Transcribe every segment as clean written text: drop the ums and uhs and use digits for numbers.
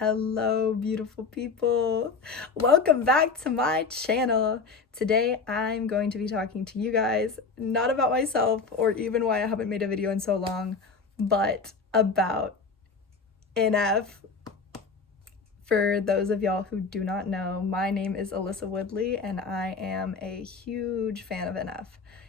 Hello, beautiful people. Welcome back to my channel. Today, I'm going to be talking to you guys, not about myself or even why I haven't made a video in so long, but about NF. For those of y'all who do not know, my name is Alyssa Woodley and I am a huge fan of NF.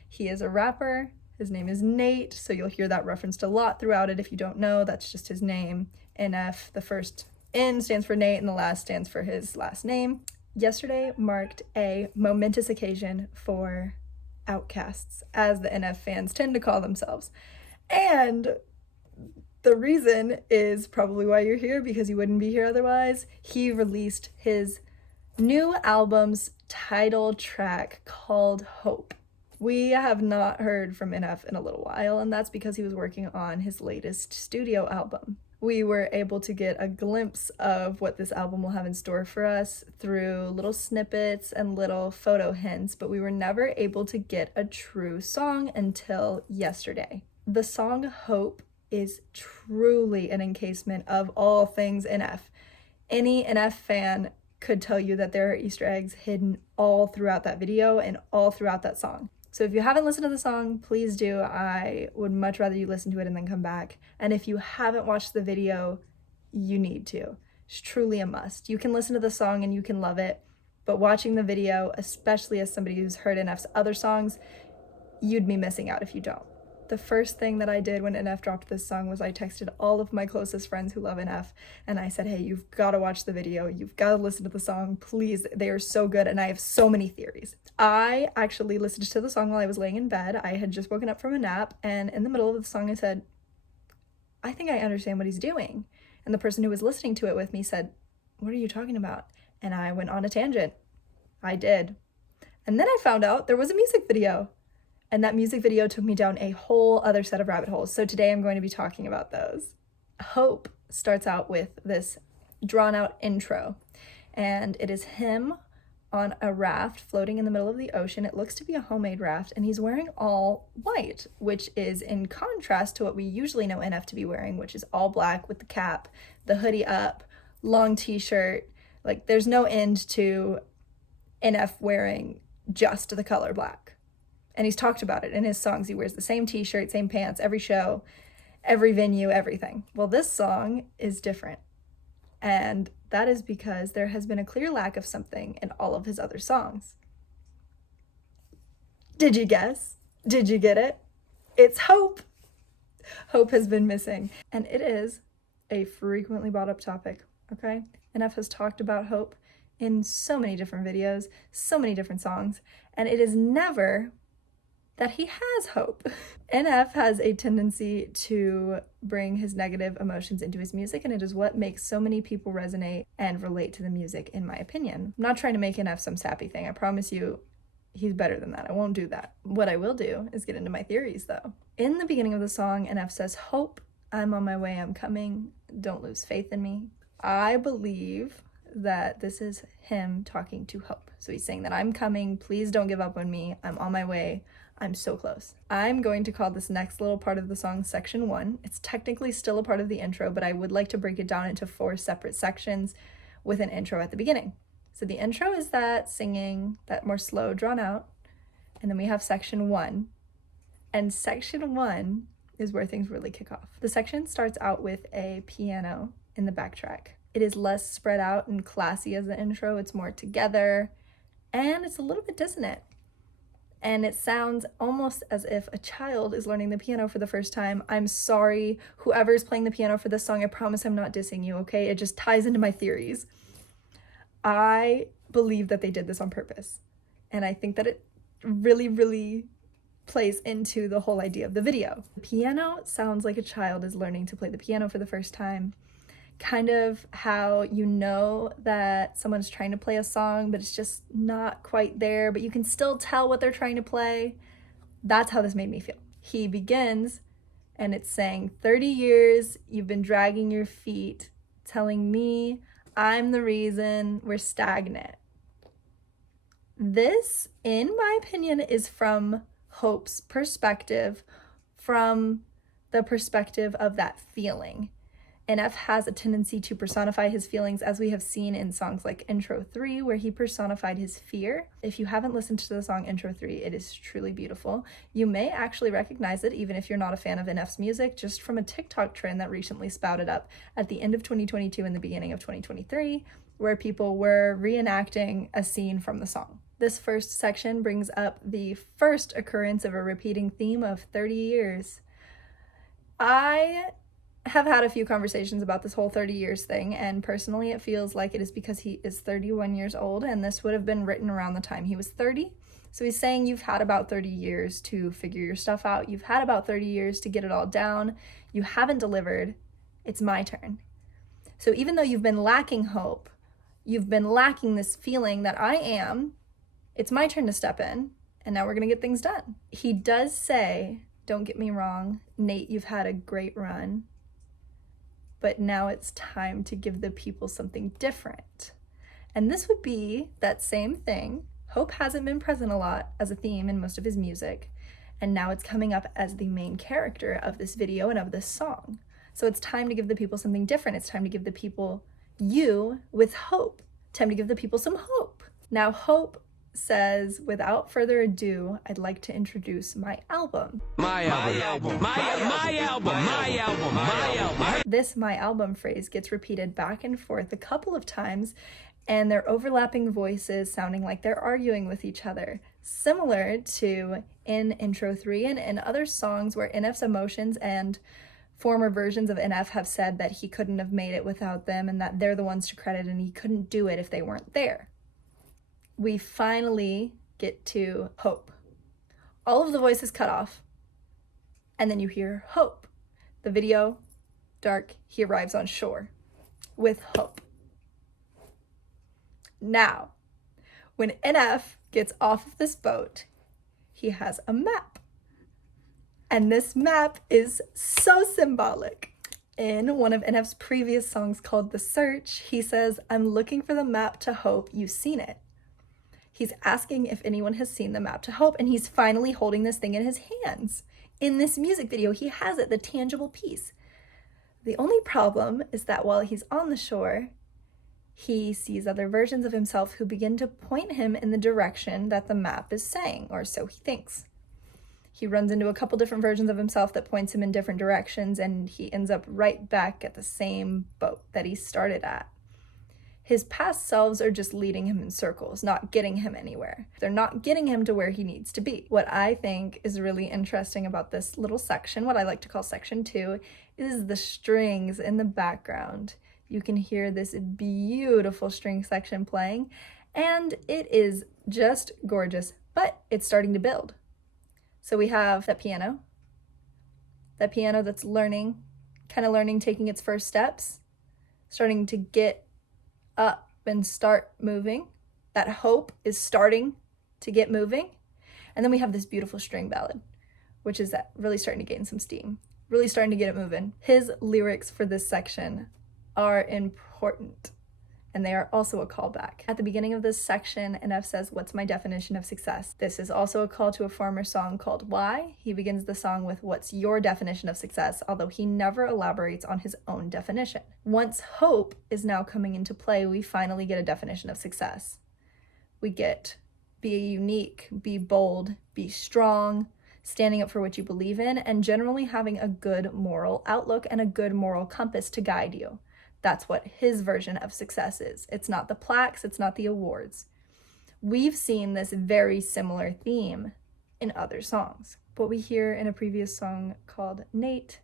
He is a rapper. His name is Nate, so you'll hear that referenced a lot throughout it. If you don't know, that's just his name. NF, the first N stands for Nate and the last stands for his last name. Yesterday marked a momentous occasion for Outcasts, as the NF fans tend to call themselves. And the reason is probably why you're here, because you wouldn't be here otherwise. He released his new album's title track called Hope. We have not heard from NF in a little while, and that's because he was working on his latest studio album. We were able to get a glimpse of what this album will have in store for us through little snippets and little photo hints, but we were never able to get a true song until yesterday. The song Hope is truly an encasement of all things NF. Any NF fan could tell you that there are Easter eggs hidden all throughout that video and all throughout that song. So if you haven't listened to the song, please do. I would much rather you listen to it and then come back. And if you haven't watched the video, you need to. It's truly a must. You can listen to the song and you can love it, but watching the video, especially as somebody who's heard NF's other songs, you'd be missing out if you don't. The first thing that I did when NF dropped this song was I texted all of my closest friends who love NF and I said, hey, you've got to watch the video. You've got to listen to the song. Please, they are so good and I have so many theories. I actually listened to the song while I was laying in bed. I had just woken up from a nap and in the middle of the song I said, I think I understand what he's doing. And the person who was listening to it with me said, what are you talking about? And I went on a tangent. I did. And then I found out there was a music video. And that music video took me down a whole other set of rabbit holes. So today I'm going to be talking about those. Hope starts out with this drawn out intro. And it is him on a raft floating in the middle of the ocean. It looks to be a homemade raft. And he's wearing all white, which is in contrast to what we usually know NF to be wearing, which is all black with the cap, the hoodie up, long t-shirt. Like there's no end to NF wearing just the color black. And he's talked about it in his songs. He wears the same t-shirt, same pants, every show, every venue, everything. Well, this song is different. And that is because there has been a clear lack of something in all of his other songs. Did you guess? Did you get it? It's hope. Hope has been missing. And it is a frequently brought up topic, okay? NF has talked about hope in so many different videos, so many different songs, and it is never that he has hope. NF has a tendency to bring his negative emotions into his music, and it is what makes so many people resonate and relate to the music, in my opinion. I'm not trying to make NF some sappy thing. I promise you, he's better than that. I won't do that. What I will do is get into my theories, though. In the beginning of the song, NF says, hope, I'm on my way, I'm coming, don't lose faith in me. I believe that this is him talking to Hope. So he's saying that I'm coming, please don't give up on me, I'm on my way, I'm so close. I'm going to call this next little part of the song section 1. It's technically still a part of the intro, but I would like to break it down into 4 separate sections with an intro at the beginning. So the intro is that singing, that more slow, drawn out, and then we have section 1. And section 1 is where things really kick off. The section starts out with a piano in the backtrack. It is less spread out and classy as the intro. It's more together, and it's a little bit dissonant. And it sounds almost as if a child is learning the piano for the first time. I'm sorry, whoever's playing the piano for this song, I promise I'm not dissing you, okay? It just ties into my theories. I believe that they did this on purpose. And I think that it really, really plays into the whole idea of the video. The piano sounds like a child is learning to play the piano for the first time. Kind of how you know that someone's trying to play a song, but it's just not quite there, but you can still tell what they're trying to play. That's how this made me feel. He begins, and it's saying, 30 years you've been dragging your feet, telling me I'm the reason we're stagnant. This, in my opinion, is from Hope's perspective, from the perspective of that feeling. NF has a tendency to personify his feelings, as we have seen in songs like Intro 3, where he personified his fear. If you haven't listened to the song Intro 3, it is truly beautiful. You may actually recognize it, even if you're not a fan of NF's music, just from a TikTok trend that recently spouted up at the end of 2022 and the beginning of 2023, where people were reenacting a scene from the song. This first section brings up the first occurrence of a repeating theme of 30 years. I have had a few conversations about this whole 30 years thing, and personally it feels like it is because he is 31 years old, and this would have been written around the time he was 30. So he's saying you've had about 30 years to figure your stuff out. You've had about 30 years to get it all down. You haven't delivered. It's my turn. So even though you've been lacking hope, you've been lacking this feeling that I am, it's my turn to step in, and now we're gonna get things done. He does say, don't get me wrong, Nate, you've had a great run, but now it's time to give the people something different. And this would be that same thing. Hope hasn't been present a lot as a theme in most of his music, and now it's coming up as the main character of this video and of this song. So it's time to give the people something different. It's time to give the people you with hope. Time to give the people some hope. Now, Hope says, without further ado, I'd like to introduce my album. My album. This my album phrase gets repeated back and forth a couple of times, and they're overlapping voices sounding like they're arguing with each other, similar to in Intro 3 and in other songs where NF's emotions and former versions of NF have said that he couldn't have made it without them and that they're the ones to credit and he couldn't do it if they weren't there. We finally get to Hope. All of the voices cut off, and then you hear Hope. The video, dark, he arrives on shore with hope. Now, when NF gets off of this boat, he has a map. And this map is so symbolic. In one of NF's previous songs called The Search, he says, I'm looking for the map to hope, you've seen it. He's asking if anyone has seen the map to hope, and he's finally holding this thing in his hands. In this music video, he has it, the tangible piece. The only problem is that while he's on the shore, he sees other versions of himself who begin to point him in the direction that the map is saying, or so he thinks. He runs into a couple different versions of himself that points him in different directions, and he ends up right back at the same boat that he started at. His past selves are just leading him in circles, not getting him anywhere. They're not getting him to where he needs to be. What I think is really interesting about this little section, what I like to call section 2, is the strings in the background. You can hear this beautiful string section playing, and it is just gorgeous, but it's starting to build. So we have that piano that's learning, taking its first steps, starting to get up and start moving. That hope is starting to get moving. And then we have this beautiful string ballad, which is that really starting to gain some steam, really starting to get it moving. His lyrics for this section are important, and they are also a callback. At the beginning of this section, NF says, what's my definition of success? This is also a call to a former song called Why. He begins the song with, what's your definition of success? Although he never elaborates on his own definition. Once hope is now coming into play, we finally get a definition of success. We get be unique, be bold, be strong, standing up for what you believe in, and generally having a good moral outlook and a good moral compass to guide you. That's what his version of success is. It's not the plaques, it's not the awards. We've seen this very similar theme in other songs. What we hear in a previous song called Nate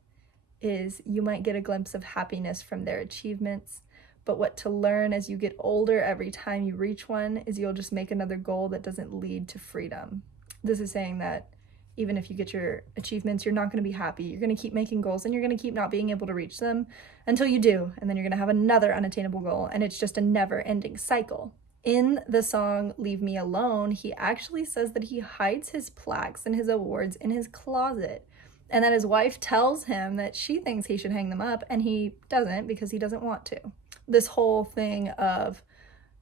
is you might get a glimpse of happiness from their achievements, but what to learn as you get older every time you reach one is you'll just make another goal that doesn't lead to freedom. This is saying that even if you get your achievements, you're not going to be happy. You're going to keep making goals and you're going to keep not being able to reach them until you do. And then you're going to have another unattainable goal, and it's just a never-ending cycle. In the song Leave Me Alone, he actually says that he hides his plaques and his awards in his closet, and that his wife tells him that she thinks he should hang them up, and he doesn't because he doesn't want to. This whole thing of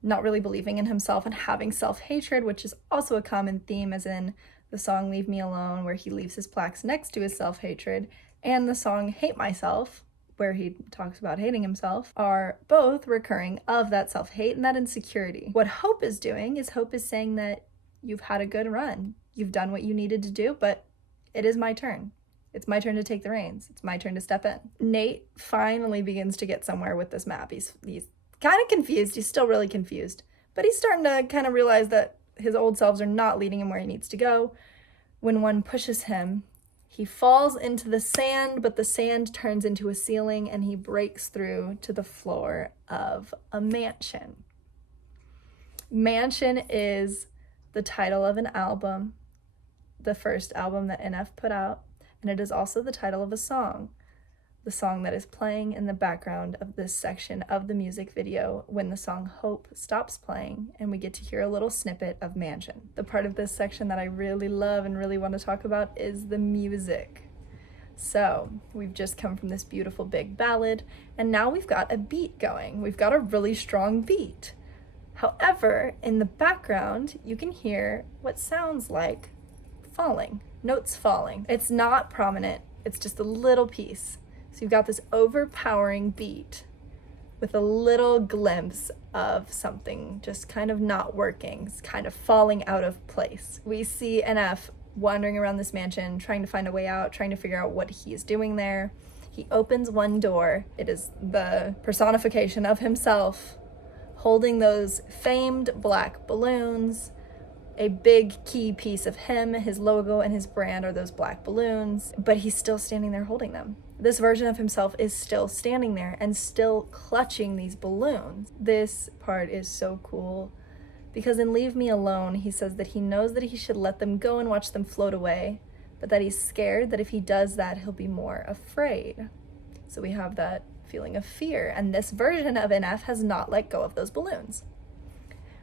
not really believing in himself and having self-hatred, which is also a common theme, as in the song Leave Me Alone, where he leaves his plaques next to his self-hatred, and the song Hate Myself, where he talks about hating himself, are both recurring of that self-hate and that insecurity. What Hope is doing is Hope is saying that you've had a good run. You've done what you needed to do, but it is my turn. It's my turn to take the reins. It's my turn to step in. Nate finally begins to get somewhere with this map. He's kind of confused. He's still really confused, but he's starting to kind of realize that his old selves are not leading him where he needs to go. When one pushes him, he falls into the sand, but the sand turns into a ceiling and he breaks through to the floor of a mansion. Mansion is the title of an album, the first album that NF put out, and it is also the title of a song, the song that is playing in the background of this section of the music video when the song Hope stops playing and we get to hear a little snippet of Mansion. The part of this section that I really love and really want to talk about is the music. So we've just come from this beautiful big ballad, and now we've got a beat going. We've got a really strong beat. However, in the background, you can hear what sounds like falling, notes falling. It's not prominent, it's just a little piece. So you've got this overpowering beat with a little glimpse of something just kind of not working, kind of falling out of place. We see NF wandering around this mansion, trying to find a way out, trying to figure out what he's doing there. He opens one door. It is the personification of himself holding those famed black balloons. A big key piece of him, his logo and his brand are those black balloons, but he's still standing there holding them. This version of himself is still standing there and still clutching these balloons. This part is so cool because in Leave Me Alone, he says that he knows that he should let them go and watch them float away, but that he's scared that if he does that, he'll be more afraid. So we have that feeling of fear, and this version of NF has not let go of those balloons.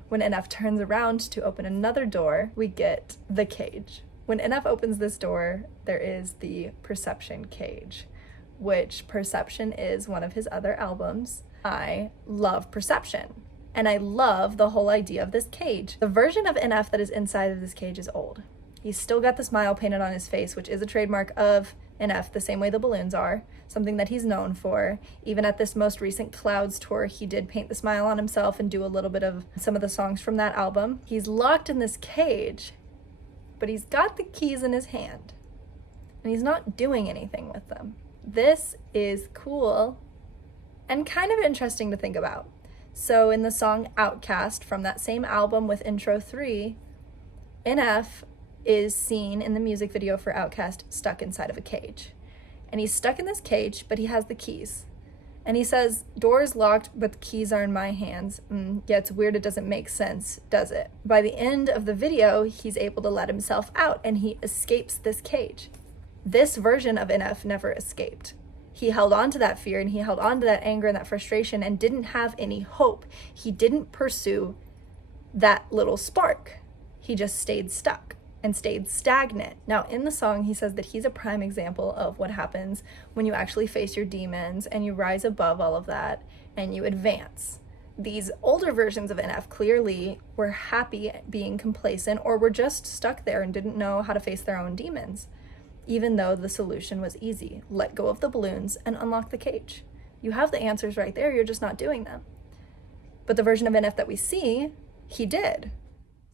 When NF turns around to open another door, we get the cage. When NF opens this door, there is the Perception cage, which Perception is one of his other albums. I love Perception, and I love the whole idea of this cage. The version of NF that is inside of this cage is old. He's still got the smile painted on his face, which is a trademark of NF, the same way the balloons are, something that he's known for. Even at this most recent Clouds tour, he did paint the smile on himself and do a little bit of some of the songs from that album. He's locked in this cage, but he's got the keys in his hand, and he's not doing anything with them. This is cool and kind of interesting to think about. So in the song Outcast from that same album with intro 3, NF is seen in the music video for Outcast stuck inside of a cage. And he's stuck in this cage, but he has the keys. And he says, door's locked, but the keys are in my hands. Yeah, it's weird, it doesn't make sense, does it? By the end of the video, he's able to let himself out and he escapes this cage. This version of NF never escaped. He held on to that fear and he held on to that anger and that frustration and didn't have any hope. He didn't pursue that little spark. He just stayed stuck and stayed stagnant. Now, in the song, he says that he's a prime example of what happens when you actually face your demons and you rise above all of that and you advance. These older versions of NF clearly were happy being complacent or were just stuck there and didn't know how to face their own demons, even though the solution was easy. Let go of the balloons and unlock the cage. You have the answers right there, you're just not doing them. But the version of NF that we see, he did.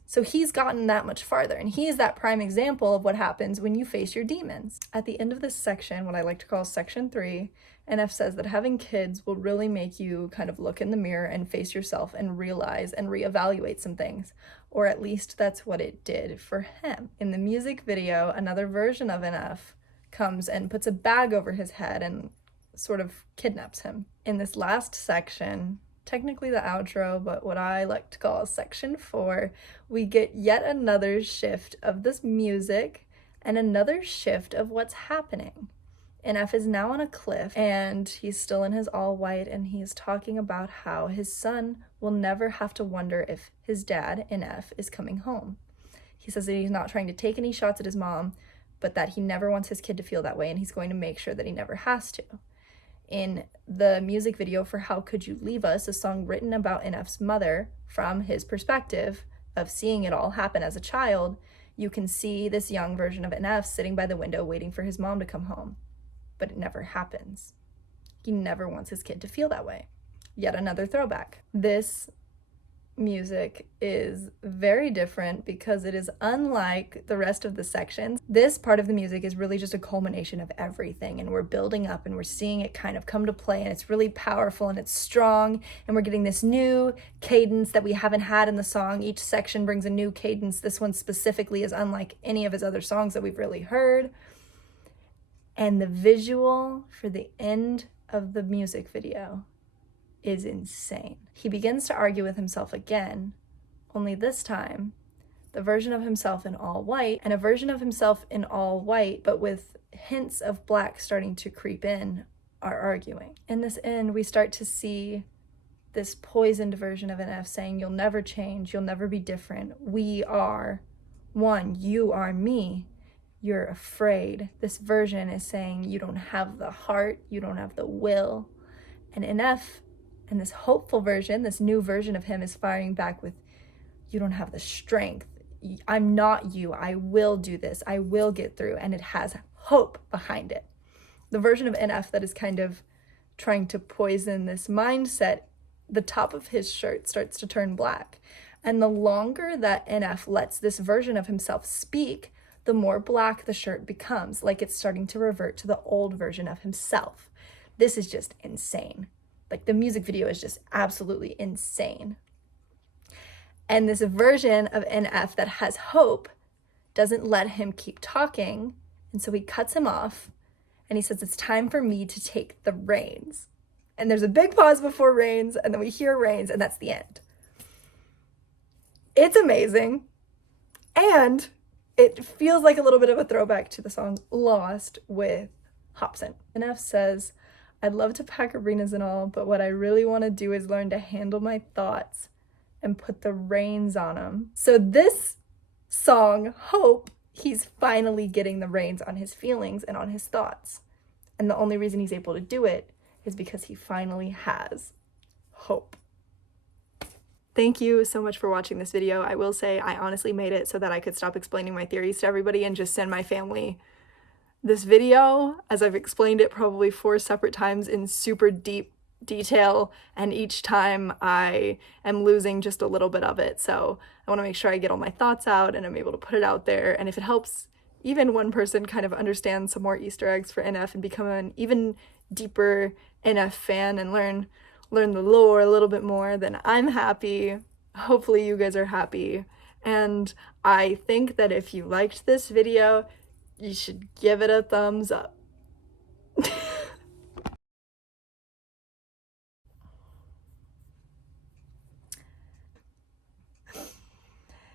So he's gotten that much farther, and he's that prime example of what happens when you face your demons. At the end of this section, what I like to call section 3, NF says that having kids will really make you kind of look in the mirror and face yourself and realize and reevaluate some things, or at least that's what it did for him. In the music video, another version of NF comes and puts a bag over his head and sort of kidnaps him. In this last section, technically the outro, but what I like to call section 4, we get yet another shift of this music and another shift of what's happening. NF is now on a cliff and he's still in his all white and he's talking about how his son will never have to wonder if his dad, NF, is coming home. He says that he's not trying to take any shots at his mom, but that he never wants his kid to feel that way and he's going to make sure that he never has to. In the music video for How Could You Leave Us, a song written about NF's mother from his perspective of seeing it all happen as a child, you can see this young version of NF sitting by the window waiting for his mom to come home. But it never happens. He never wants his kid to feel that way. Yet another throwback. This music is very different because it is unlike the rest of the sections. This part of the music is really just a culmination of everything, and we're building up and we're seeing it kind of come to play, and it's really powerful and it's strong, and we're getting this new cadence that we haven't had in the song. Each section brings a new cadence. This one specifically is unlike any of his other songs that we've really heard. And the visual for the end of the music video is insane. He begins to argue with himself again, only this time, the version of himself in all white and a version of himself in all white, but with hints of black starting to creep in, are arguing. In this end, we start to see this poisoned version of NF saying, you'll never change, you'll never be different. We are one, you are me. You're afraid. This version is saying you don't have the heart, you don't have the will. And NF, and this hopeful version, this new version of him, is firing back with, you don't have the strength. I'm not you. I will do this. I will get through. And it has hope behind it. The version of NF that is kind of trying to poison this mindset, the top of his shirt starts to turn black. And the longer that NF lets this version of himself speak, the more black the shirt becomes, like it's starting to revert to the old version of himself. This is just insane. Like, the music video is just absolutely insane. And this version of NF that has hope doesn't let him keep talking, and so he cuts him off, and he says, it's time for me to take the reins. And there's a big pause before reins, and then we hear reins, and that's the end. It's amazing, and it feels like a little bit of a throwback to the song Lost with Hopsin. NF says, I'd love to pack arenas and all, but what I really want to do is learn to handle my thoughts and put the reins on them. So this song, Hope, he's finally getting the reins on his feelings and on his thoughts. And the only reason he's able to do it is because he finally has hope. Thank you so much for watching this video. I will say I honestly made it so that I could stop explaining my theories to everybody and just send my family this video, as I've explained it probably 4 separate times in super deep detail, and each time I am losing just a little bit of it. So I want to make sure I get all my thoughts out and I'm able to put it out there. And if it helps even one person kind of understand some more Easter eggs for NF and become an even deeper NF fan and learn the lore a little bit more, then I'm happy. Hopefully you guys are happy. And I think that if you liked this video, you should give it a thumbs up.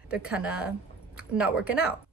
They're kind of not working out.